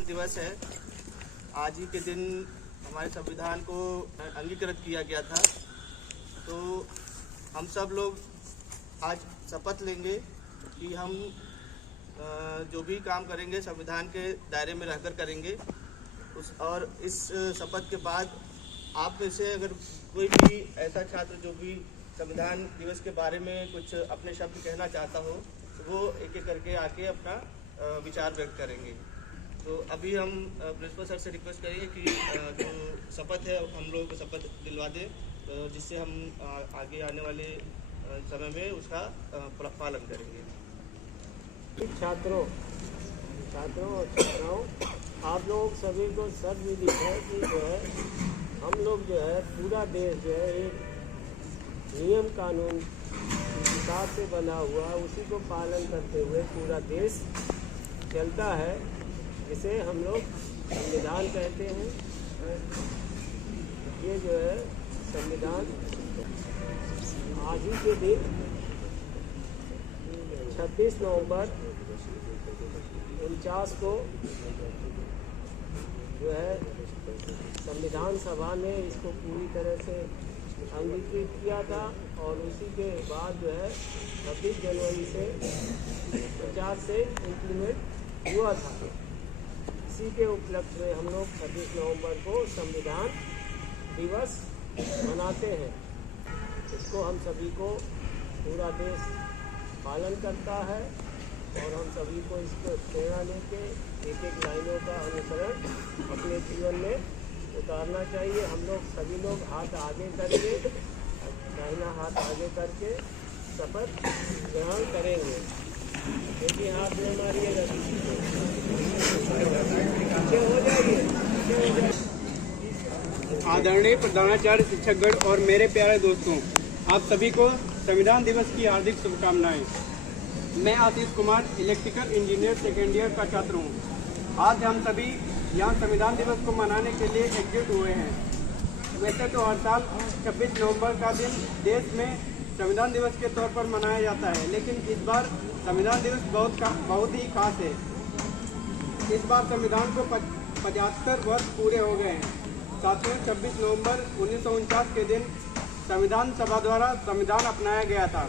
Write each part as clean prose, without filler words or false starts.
संविधान दिवस है। आज ही के दिन हमारे संविधान को अंगीकृत किया गया था। तो हम सब लोग आज शपथ लेंगे कि हम जो भी काम करेंगे संविधान के दायरे में रहकर करेंगे। और इस शपथ के बाद आप में से अगर कोई भी ऐसा छात्र जो भी संविधान दिवस के बारे में कुछ अपने शब्द कहना चाहता हो तो वो एक एक करके आके अपना विचार व्यक्त करेंगे। तो अभी हम प्रिंसिपल सर से रिक्वेस्ट करेंगे कि जो शपथ है हम लोग को शपथ दिलवा दें, तो जिससे हम आगे आने वाले समय में उसका पालन करेंगे। छात्रों और छात्राओं, आप लोग सभी को सर्वविदित है कि जो है हम लोग जो है पूरा देश जो है एक नियम कानून हिसाब से बना हुआ उसी को पालन करते हुए पूरा देश चलता है, जिसे हम लोग संविधान कहते हैं। ये जो है संविधान आज ही के दिन 26 नवंबर 49 को जो है संविधान सभा ने इसको पूरी तरह से अंगीकृत किया था और उसी के बाद जो है 26 जनवरी से 50 से इम्प्लीमेंट हुआ था। इसी के उपलक्ष्य में हम लोग 26 नवंबर को संविधान दिवस मनाते हैं। इसको हम सभी को पूरा देश पालन करता है और हम सभी को इसको प्रेरणा लेके एक एक लाइनों का अनुसरण अपने जीवन में उतारना चाहिए। हम लोग सभी लोग हाथ आगे करके, दाहिना हाथ आगे करके शपथ ग्रहण करेंगे। क्योंकि हाथ में मारिएगा हो जाइए। आदरणीय प्रधानाचार्य, शिक्षकगण और मेरे प्यारे दोस्तों, आप सभी को संविधान दिवस की हार्दिक शुभकामनाएं। मैं Ashish Kumar electrical engineer second year का छात्र हूँ। आज हम सभी यहाँ संविधान दिवस को मनाने के लिए एकजुट हुए हैं। वैसे तो हर साल 26 नवंबर का दिन देश में संविधान दिवस के तौर पर मनाया जाता है, लेकिन इस बार संविधान दिवस बहुत ही खास है। इस बार संविधान को 75 वर्ष पूरे हो गए हैं। साथियों, 26 नवंबर 1949 के दिन संविधान सभा द्वारा संविधान अपनाया गया था।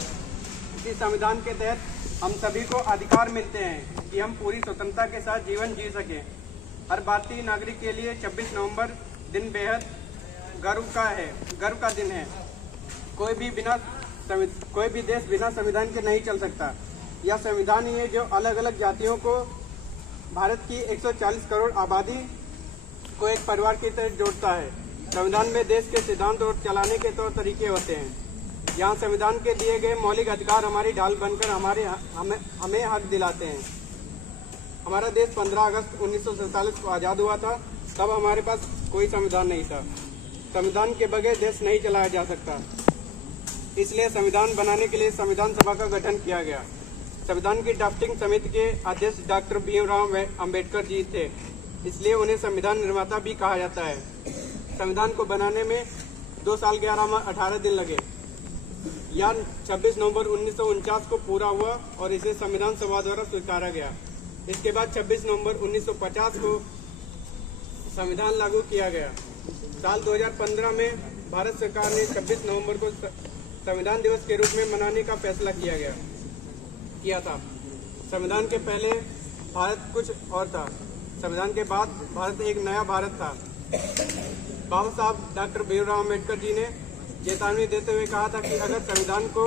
इसी संविधान के तहत हम सभी को अधिकार मिलते हैं कि हम पूरी स्वतंत्रता के साथ जीवन जी सकें। हर भारतीय नागरिक के लिए 26 नवंबर दिन बेहद गर्व का दिन है। कोई भी देश बिना संविधान के नहीं चल सकता। यह संविधान ही है जो अलग अलग जातियों को, भारत की 140 करोड़ आबादी को एक परिवार की तरह जोड़ता है। संविधान में देश के सिद्धांत और चलाने के तौर तरीके होते हैं। यहाँ संविधान के दिए गए मौलिक अधिकार हमारी ढाल बनकर हमें हक दिलाते हैं। हमारा देश 15 अगस्त 1947 को आज़ाद हुआ था। तब हमारे पास कोई संविधान नहीं था। संविधान के बगैर देश नहीं चलाया जा सकता। इसलिए संविधान बनाने के लिए संविधान सभा का गठन किया गया। संविधान की ड्राफ्टिंग समिति के अध्यक्ष डॉक्टर भीमराव अम्बेडकर जी थे, इसलिए उन्हें संविधान निर्माता भी कहा जाता है। संविधान को बनाने में 2 साल 18 दिन लगे। यह 26 नवंबर 1949 को पूरा हुआ और इसे संविधान सभा द्वारा स्वीकारा गया। इसके बाद 26 नवंबर 1950 को संविधान लागू किया गया। साल 2015 में भारत सरकार ने 26 नवंबर को संविधान दिवस के रूप में मनाने का फैसला किया था। संविधान के पहले भारत कुछ और था। संविधान के बाद भारत एक नया भारत था। बाबा साहब डॉक्टर भीमराव अम्बेडकर जी ने चेतावनी देते हुए कहा था कि अगर संविधान को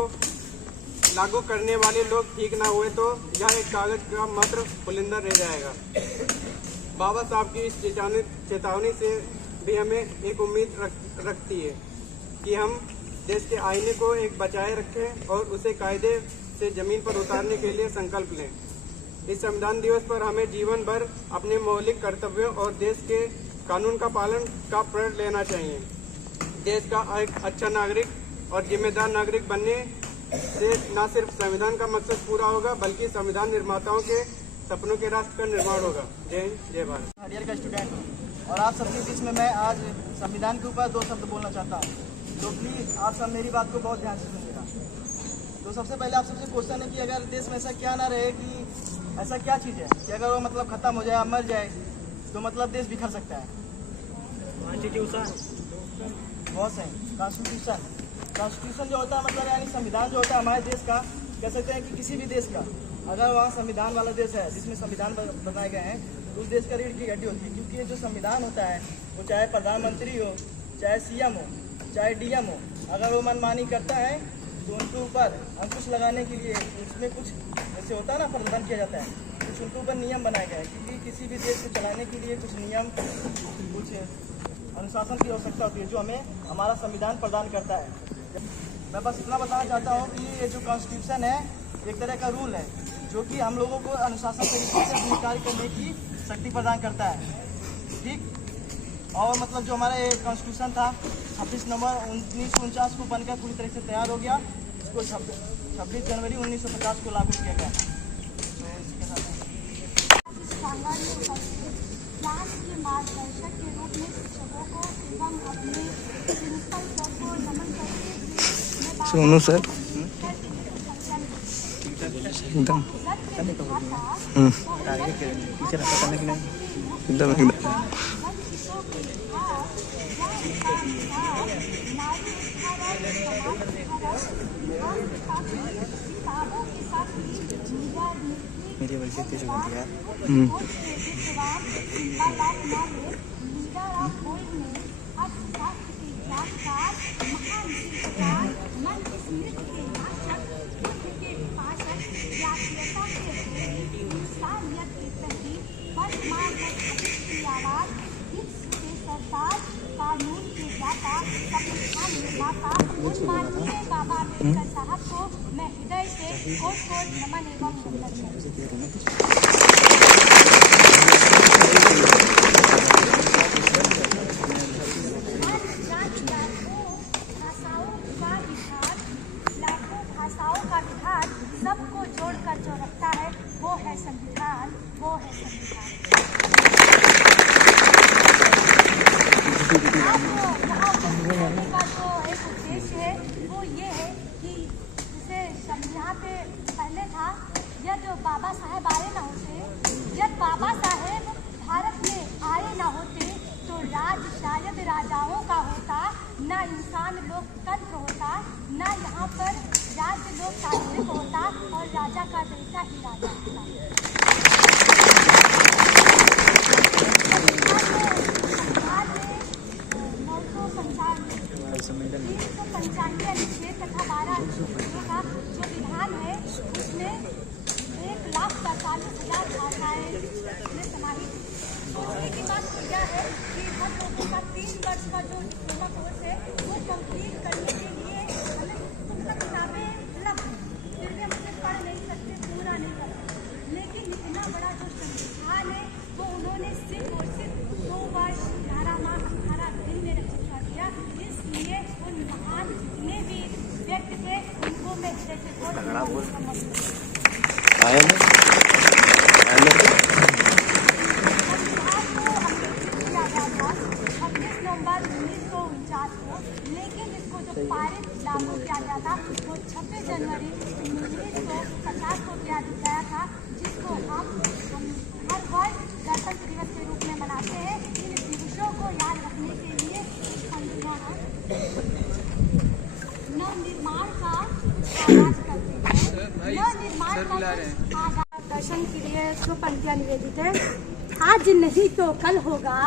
लागू करने वाले लोग ठीक ना हुए तो यह एक कागज का मात्र पुलिंदा रह जाएगा। बाबा साहब की इस चेतावनी से भी हमें एक उम्मीद रखती है कि हम देश के आईने को एक बचाए रखें और उसे कायदे से जमीन पर उतारने के लिए संकल्प लें। इस संविधान दिवस पर हमें जीवन भर अपने मौलिक कर्तव्यों और देश के कानून का पालन का प्रण लेना चाहिए। देश का एक अच्छा नागरिक और जिम्मेदार नागरिक बनने से न सिर्फ संविधान का मकसद पूरा होगा बल्कि संविधान निर्माताओं के सपनों के राष्ट्र का निर्माण होगा। जय हिंद, जय भारत। थर्ड ईयर का स्टूडेंट हूँ और आप सबके बीच में मैं आज संविधान के ऊपर 2 शब्द बोलना चाहता हूँ, तो प्लीज़ आप सब मेरी बात को बहुत ध्यान से सुनिएगा। तो सबसे पहले आप सबसे क्वेश्चन है कि अगर देश में ऐसा क्या ना रहे कि ऐसा क्या चीज़ है कि अगर वो मतलब ख़त्म हो जाए, मर जाए, तो मतलब देश बिखर सकता है। बहुत सही। कॉन्स्टिट्यूशन जो होता है मतलब यानी संविधान जो होता है हमारे देश का, कह सकते हैं कि किसी भी देश का अगर वहाँ संविधान वाला देश है जिसमें संविधान बनाए गए हैं तो उस देश का रीढ़ की हड्डी होती है। क्योंकि ये जो संविधान होता है वो चाहे प्रधानमंत्री हो, चाहे CM हो, चाहे DM हो, अगर वो मनमानी करता है तो उनके ऊपर अंकुश लगाने के लिए उसमें कुछ जैसे होता है ना प्रतिबंध किया जाता है, कुछ उनके ऊपर नियम बनाए गए हैं। क्योंकि किसी भी देश को चलाने के लिए कुछ नियम, कुछ अनुशासन की आवश्यकता होती है जो हमें हमारा संविधान प्रदान करता है। मैं बस इतना बताना चाहता हूँ कि ये जो कॉन्स्टिट्यूशन है एक तरह का रूल है जो कि हम लोगों को अनुशासन तरीके से अपने कार्य करने की शक्ति प्रदान करता है। ठीक। और मतलब जो हमारा ये कॉन्स्टिट्यूशन था 26 नवंबर 1949 को बनकर पूरी तरह से तैयार हो गया। इसको 26 जनवरी 1950 को लागू किया गया। तो इसके साथ क्लास के मार्गदर्शक के रूप में शिक्षकों को एवं अपने प्रिंसिपल सर को नमन करते हुए सोनू सर एकदम मेरी बल्कि तेज हो गई यार। कानून के ज्ञाता, संविधान निर्माता माननीय बाबा अम्बेडकर साहब को मैं हृदय से कोट कोट नमन एवं वंदन करती हूँ। लाखों भाषाओं का विभाग सबको जोड़कर जो रखता है वो है संविधान, वो है संविधान। यहाँ बोलने का जो एक उद्देश्य है वो ये है कि जैसे यहाँ पे पहले था यदि बाबा साहेब आए ना होते, यदि बाबा साहेब भारत में आए ना होते तो राज शायद राजाओं का होता, ना इंसान लोकतंत्र होता, ना यहाँ पर राज्य लोकतांत्रिक होता और राजा का जैसा ही राजा होता। 395 अनुच्छेद तथा 12 अनुच्छेदों का जो विधान है उसमें 1,47,000 भाषाएं में समाहित। सोचने की बात यह है कि हम लोगों का 3 वर्ष का जो डिप्लोमा कोर्स है वो कंप्लीट करने के लिए हमें पुस्तक किताबें उपलब्ध हैं, फिर भी हम उसे पढ़ नहीं सकते, पूरा नहीं कर सकते। लेकिन इतना बड़ा जो संविधान है वो उन्होंने सिर्फ और सिर्फ 2 वर्ष 11 माह 18 दिन में रचित कर दिया। इसलिए उन महान जितने भी व्यक्ति थे उनको मैं हृदय से बहुत नवंबर 1949 को, लेकिन इसको जो पारित लागू किया गया था वो 26 जनवरी 1950 को किया गया था, जिसको हम हर वर्ष गणतंत्र दिवस के रूप में मनाते हैं। इन दिवसों को याद रखने के लिए नवनिर्माण का आगाज करते हैं। नवनिर्माण का आगाज दर्शन के लिए जो पंक्तियां निवेदित है। आज नहीं तो कल होगा,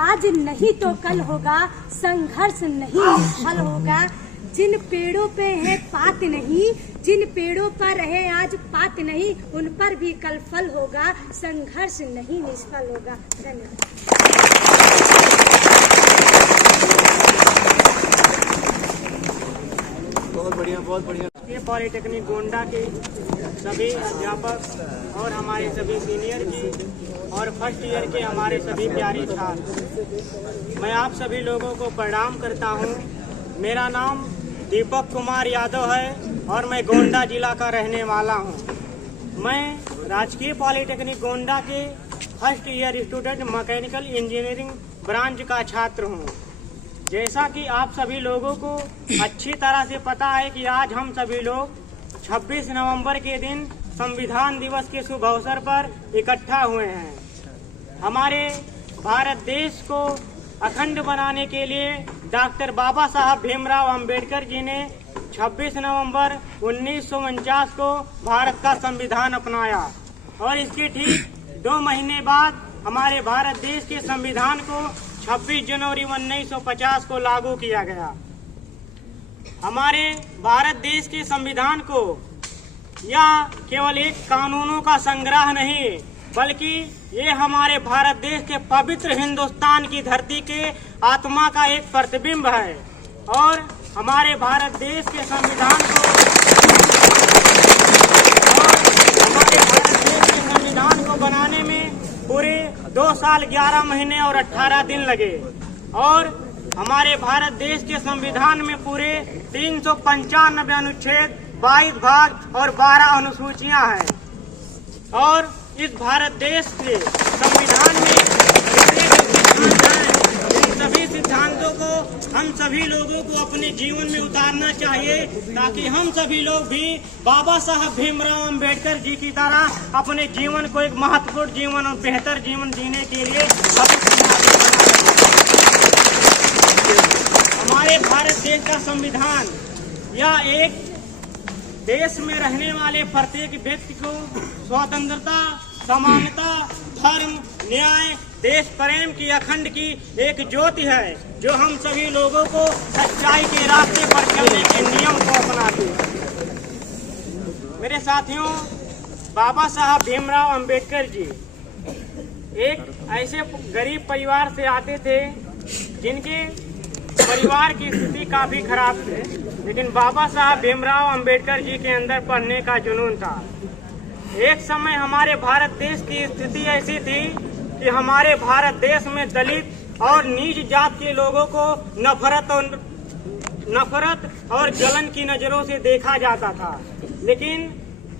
आज नहीं तो कल होगा, संघर्ष नहीं निष्फल होगा। जिन पेड़ों पे है पात नहीं, जिन पेड़ों पर रहे आज पात नहीं, उन पर भी कल फल होगा, संघर्ष नहीं निष्फल होगा। धन्यवाद। बहुत बढ़िया, बहुत बढ़िया। ये पॉलिटेक्निक गोंडा के सभी अध्यापक और हमारे सभी सीनियर जी और फर्स्ट ईयर के हमारे सभी प्यारे छात्र, मैं आप सभी लोगों को प्रणाम करता हूं। मेरा नाम दीपक कुमार यादव है और मैं गोंडा जिला का रहने वाला हूं। मैं राजकीय पॉलिटेक्निक गोंडा के first year student mechanical engineering branch का छात्र हूं। जैसा कि आप सभी लोगों को अच्छी तरह से पता है कि आज हम सभी लोग 26 नवंबर के दिन संविधान दिवस के शुभ अवसर पर इकट्ठा हुए हैं। हमारे भारत देश को अखंड बनाने के लिए डॉक्टर बाबा साहब भीमराव अंबेडकर जी ने 26 नवंबर 1949 को भारत का संविधान अपनाया और इसके ठीक 2 महीने बाद हमारे भारत देश के संविधान को 26 जनवरी 1950 को लागू किया गया। हमारे भारत देश के संविधान को यह केवल एक कानूनों का संग्रह नहीं, बल्कि ये हमारे भारत देश के पवित्र हिंदुस्तान की धरती के आत्मा का एक प्रतिबिंब है। और हमारे भारत देश के संविधान को बनाने में पूरे 2 साल 11 महीने और 18 दिन लगे और हमारे भारत देश के संविधान में पूरे 395 अनुच्छेद, 22 भाग और 12 अनुसूचियां हैं। और इस भारत देश के संविधान में इन सभी सिद्धांतों को हम सभी लोगों को अपने जीवन में उतारना चाहिए, ताकि हम सभी लोग भी बाबा साहब भीमराव अंबेडकर जी की तरह अपने जीवन को एक महत्वपूर्ण जीवन और बेहतर जीवन जीने के लिए हमारे भारत देश का संविधान यह एक देश में रहने वाले प्रत्येक व्यक्ति को स्वतंत्रता, समानता, धर्म, न्याय, देश प्रेम की अखंड की एक ज्योति है, जो हम सभी लोगों को सच्चाई के रास्ते पर चलने के नियम को अपनाती है। मेरे साथियों, बाबा साहब भीमराव अंबेडकर जी एक ऐसे गरीब परिवार से आते थे जिनके परिवार की स्थिति काफी खराब थी, लेकिन बाबा साहब भीमराव अंबेडकर जी के अंदर पढ़ने का जुनून था। एक समय हमारे भारत देश की स्थिति ऐसी थी कि हमारे भारत देश में दलित और नीच जात के लोगों को नफरत और जलन की नजरों से देखा जाता था। लेकिन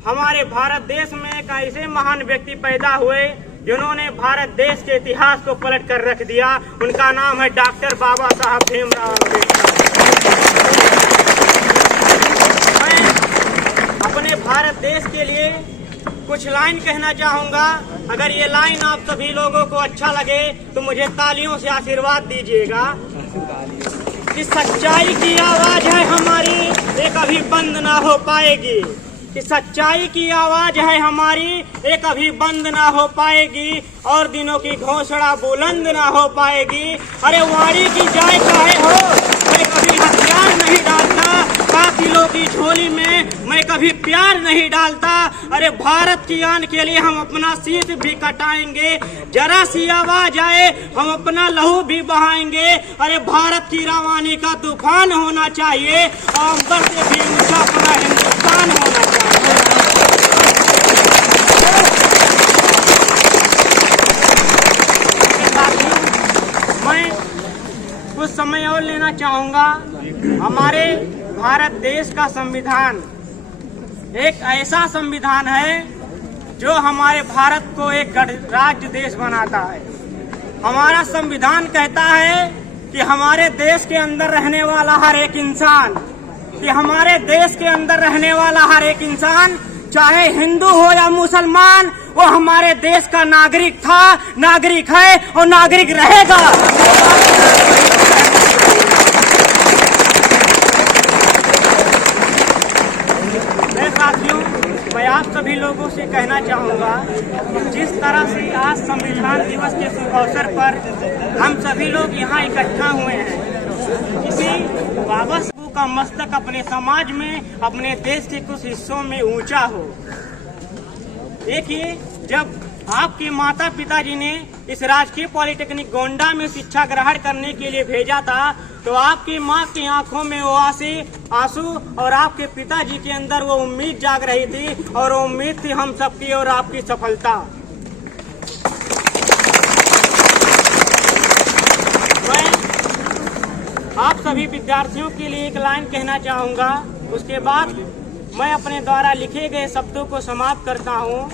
हमारे भारत देश में एक ऐसे महान व्यक्ति पैदा हुए जिन्होंने भारत देश के इतिहास को पलट कर रख दिया। उनका नाम है डॉक्टर बाबा साहब भीमराव अम्बेडकर। मैं अपने भारत देश के लिए कुछ लाइन कहना चाहूंगा। अगर ये लाइन आप सभी लोगों को अच्छा लगे तो मुझे तालियों से आशीर्वाद दीजिएगा। कि सच्चाई की आवाज है हमारी, ये कभी बंद ना हो पाएगी। कि सच्चाई की आवाज है हमारी, ये कभी बंद ना हो पाएगी और दिनों की घोषणा बुलंद ना हो पाएगी। अरे वाणी की जाए चाहे हो, मैं कभी हथियार नहीं डालता, कातिलों की झोली में मैं कभी प्यार नहीं डालता। अरे भारत की आन के लिए हम अपना शीश भी कटाएंगे, जरा सी आवाज आए हम अपना लहू भी बहाएंगे। अरे भारत की रवानी का तूफान होना चाहिए और अंबर से भी ऊंचा अपना हिंदुस्तान होना चाहिए। मैं कुछ समय और लेना चाहूंगा। हमारे भारत देश का संविधान एक ऐसा संविधान है जो हमारे भारत को एक गणराज्य देश बनाता है। हमारा संविधान कहता है कि हमारे देश के अंदर रहने वाला हर एक इंसान, कि हमारे देश के अंदर रहने वाला हर एक इंसान, चाहे हिंदू हो या मुसलमान, वो हमारे देश का नागरिक था, नागरिक है और नागरिक रहेगा। मेरे साथियों, मैं आप सभी लोगों से कहना चाहूँगा, जिस तरह से आज संविधान दिवस के शुभ अवसर पर हम सभी लोग यहाँ इकट्ठा हुए हैं, किसी बाबा साहब का मस्तक अपने समाज में, अपने देश के कुछ हिस्सों में ऊंचा हो। देखिए, जब आपके माता पिताजी ने इस राजकीय पॉलिटेक्निक गोंडा में शिक्षा ग्रहण करने के लिए भेजा था, तो आपकी माँ की आंखों में वो आंसू और आपके पिताजी के अंदर वो उम्मीद जाग रही थी, और वो उम्मीद थी हम सबकी और आपकी सफलता। मैं आप सभी विद्यार्थियों के लिए एक लाइन कहना चाहूँगा, उसके बाद मैं अपने द्वारा लिखे गए शब्दों को समाप्त करता हूँ।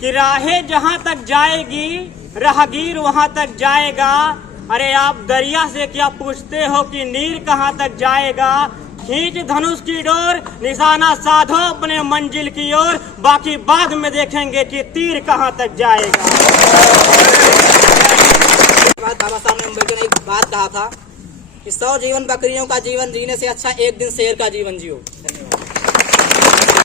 कि राहें जहाँ तक जाएगी, राहगीर वहाँ तक जाएगा। अरे आप दरिया से क्या पूछते हो कि नीर कहाँ तक जाएगा। खींच धनुष की डोर, निशाना साधो अपने मंजिल की ओर, बाकी बाद में देखेंगे कि तीर कहाँ तक जाएगा। बाबा साहब ने अम्बेडकर ने एक बात कहा था कि 100 जीवन बकरियों का जीवन जीने से अच्छा एक दिन शेर का जीवन जियो। धन्यवाद।